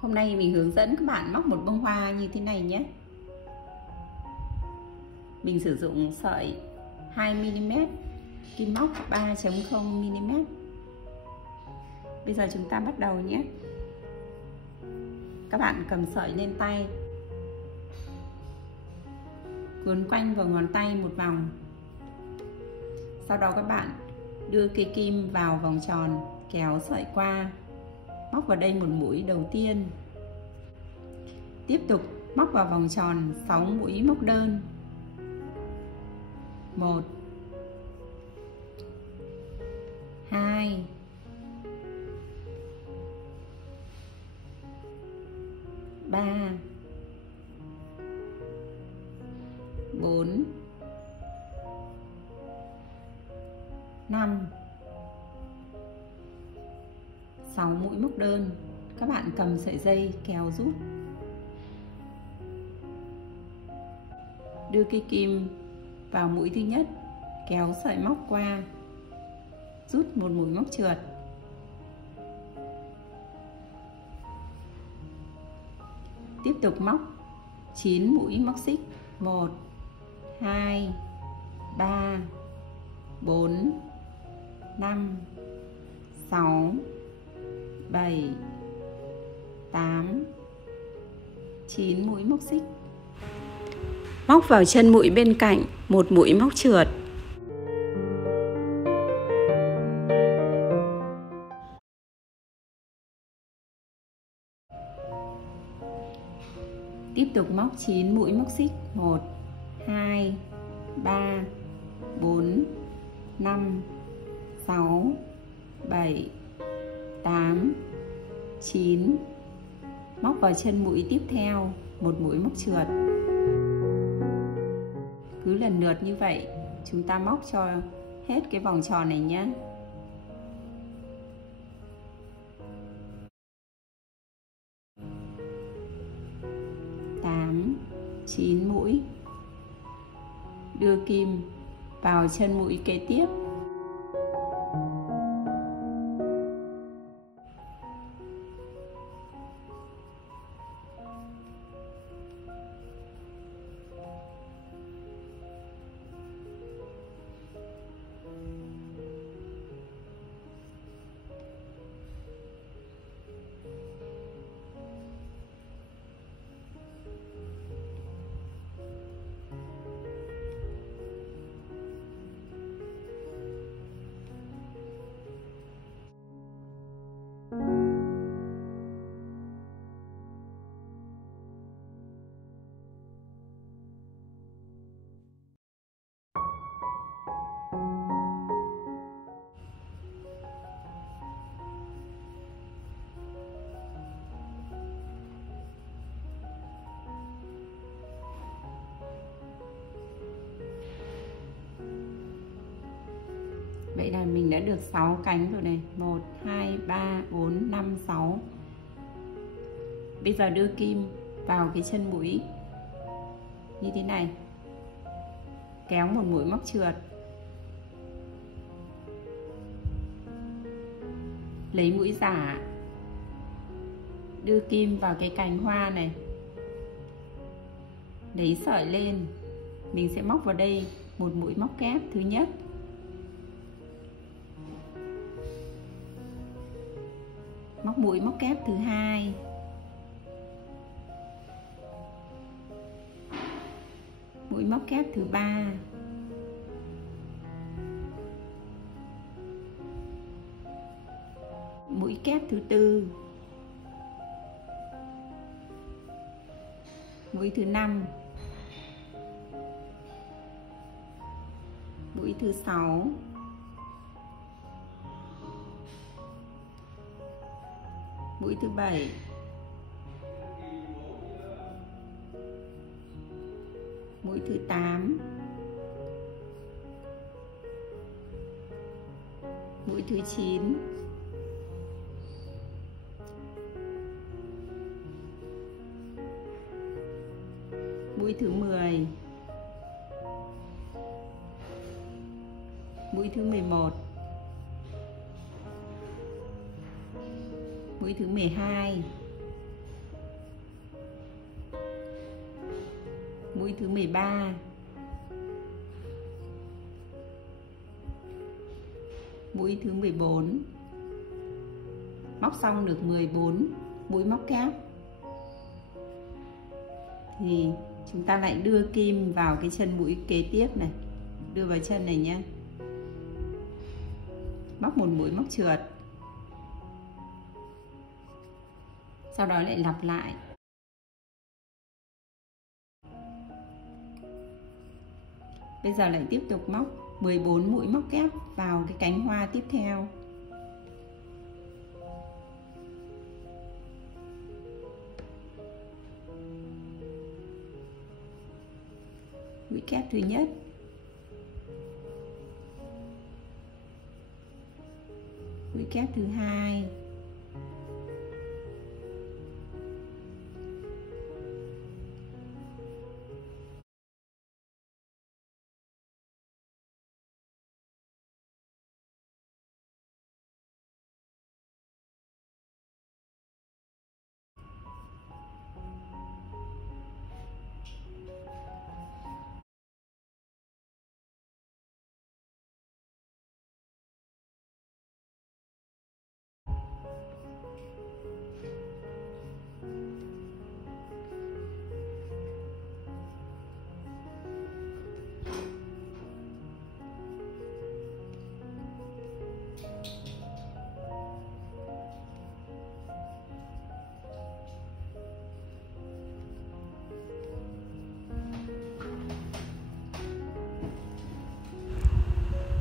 Hôm nay mình hướng dẫn các bạn móc một bông hoa như thế này nhé. Mình sử dụng sợi 2mm, kim móc 3.0mm. Bây giờ chúng ta bắt đầu nhé. Các bạn cầm sợi lên tay, cuốn quanh vào ngón tay một vòng. Sau đó các bạn đưa cây kim vào vòng tròn, kéo sợi qua, móc vào đây một mũi đầu tiên. Tiếp tục móc vào vòng tròn 6 mũi móc đơn. 1 2 3 4 5 6 mũi móc đơn. Các bạn cầm sợi dây kéo rút. Đưa cây kim vào mũi thứ nhất, kéo sợi móc qua, rút một mũi móc trượt. Tiếp tục móc 9 mũi móc xích. 1 2 3 4 5 6 7 8 9 mũi móc xích. Móc vào chân mũi bên cạnh một mũi móc trượt. Tiếp tục móc 9 mũi móc xích. 1 2 3 4 5 6 7 8 9. Móc vào chân mũi tiếp theo một mũi móc trượt. Cứ lần lượt như vậy, chúng ta móc cho hết cái vòng tròn này nhé. Tám, 9 mũi. Đưa kim vào chân mũi kế tiếp. Vậy là mình đã được 6 cánh rồi này. 1 2 3 4 5 6. Bây giờ đưa kim vào cái chân mũi như thế này, kéo một mũi móc trượt, lấy mũi giả, đưa kim vào cái cành hoa này, lấy sợi lên. Mình sẽ móc vào đây một mũi móc kép thứ nhất, móc mũi móc kép thứ hai, mũi móc kép thứ ba, mũi kép thứ tư, mũi thứ 5, mũi thứ 6, mũi thứ 7, mũi thứ 8, mũi thứ 9, mũi thứ 10, mũi thứ 11, mũi thứ 12, Mũi thứ 13. Mũi thứ 14. Móc xong được 14 mũi móc kép thì chúng ta lại đưa kim vào cái chân mũi kế tiếp này, đưa vào chân này nhé. Móc một mũi móc trượt, sau đó lại lặp lại. Bây giờ lại tiếp tục móc 14 mũi móc kép vào cái cánh hoa tiếp theo. Mũi kép thứ nhất, mũi kép thứ hai,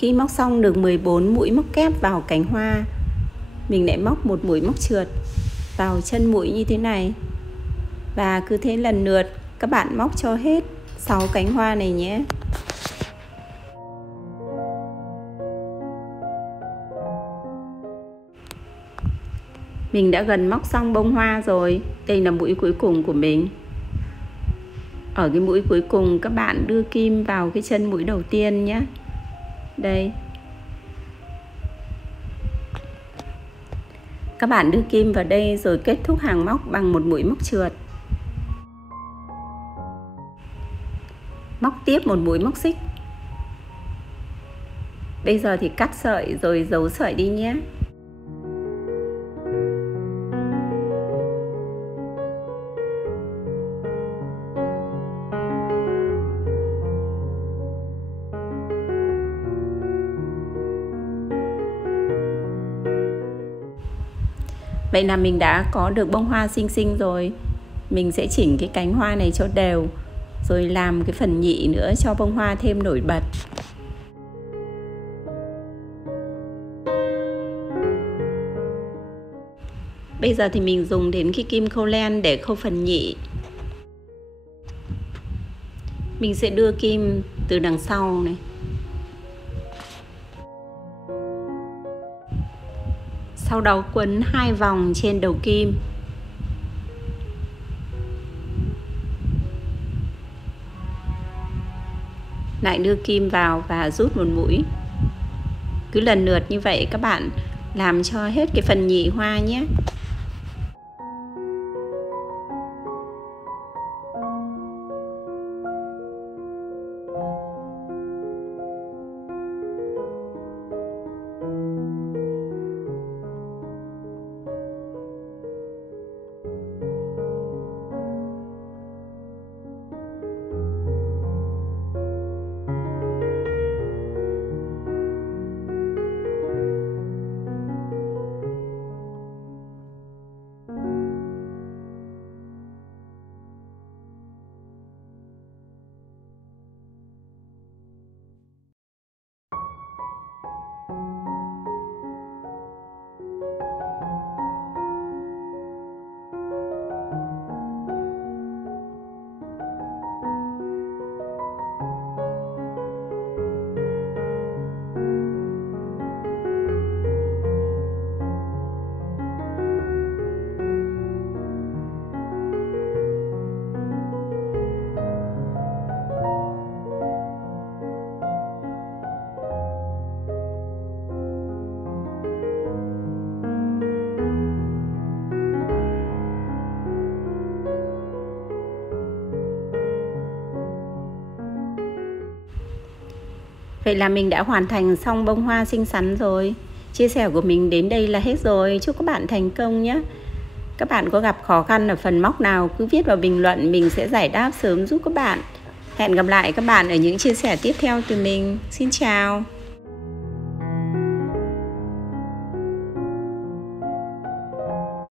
Khi móc xong được 14 mũi móc kép vào cánh hoa, mình lại móc một mũi móc trượt vào chân mũi như thế này. Và cứ thế lần lượt các bạn móc cho hết 6 cánh hoa này nhé. Mình đã gần móc xong bông hoa rồi. Đây là mũi cuối cùng của mình. Ở cái mũi cuối cùng các bạn đưa kim vào cái chân mũi đầu tiên nhé. Đây. Các bạn đưa kim vào đây rồi kết thúc hàng móc bằng một mũi móc trượt. Móc tiếp một mũi móc xích. Bây giờ thì cắt sợi rồi giấu sợi đi nhé. Vậy là mình đã có được bông hoa xinh xinh rồi. Mình sẽ chỉnh cái cánh hoa này cho đều, rồi làm cái phần nhị nữa cho bông hoa thêm nổi bật. Bây giờ thì mình dùng đến cái kim khâu len để khâu phần nhị. Mình sẽ đưa kim từ đằng sau này. Sau đó quấn 2 vòng trên đầu kim. Lại đưa kim vào và rút một mũi. Cứ lần lượt như vậy các bạn làm cho hết cái phần nhị hoa nhé. Vậy là mình đã hoàn thành xong bông hoa xinh xắn rồi. Chia sẻ của mình đến đây là hết rồi. Chúc các bạn thành công nhé. Các bạn có gặp khó khăn ở phần móc nào cứ viết vào bình luận, mình sẽ giải đáp sớm giúp các bạn. Hẹn gặp lại các bạn ở những chia sẻ tiếp theo từ mình. Xin chào.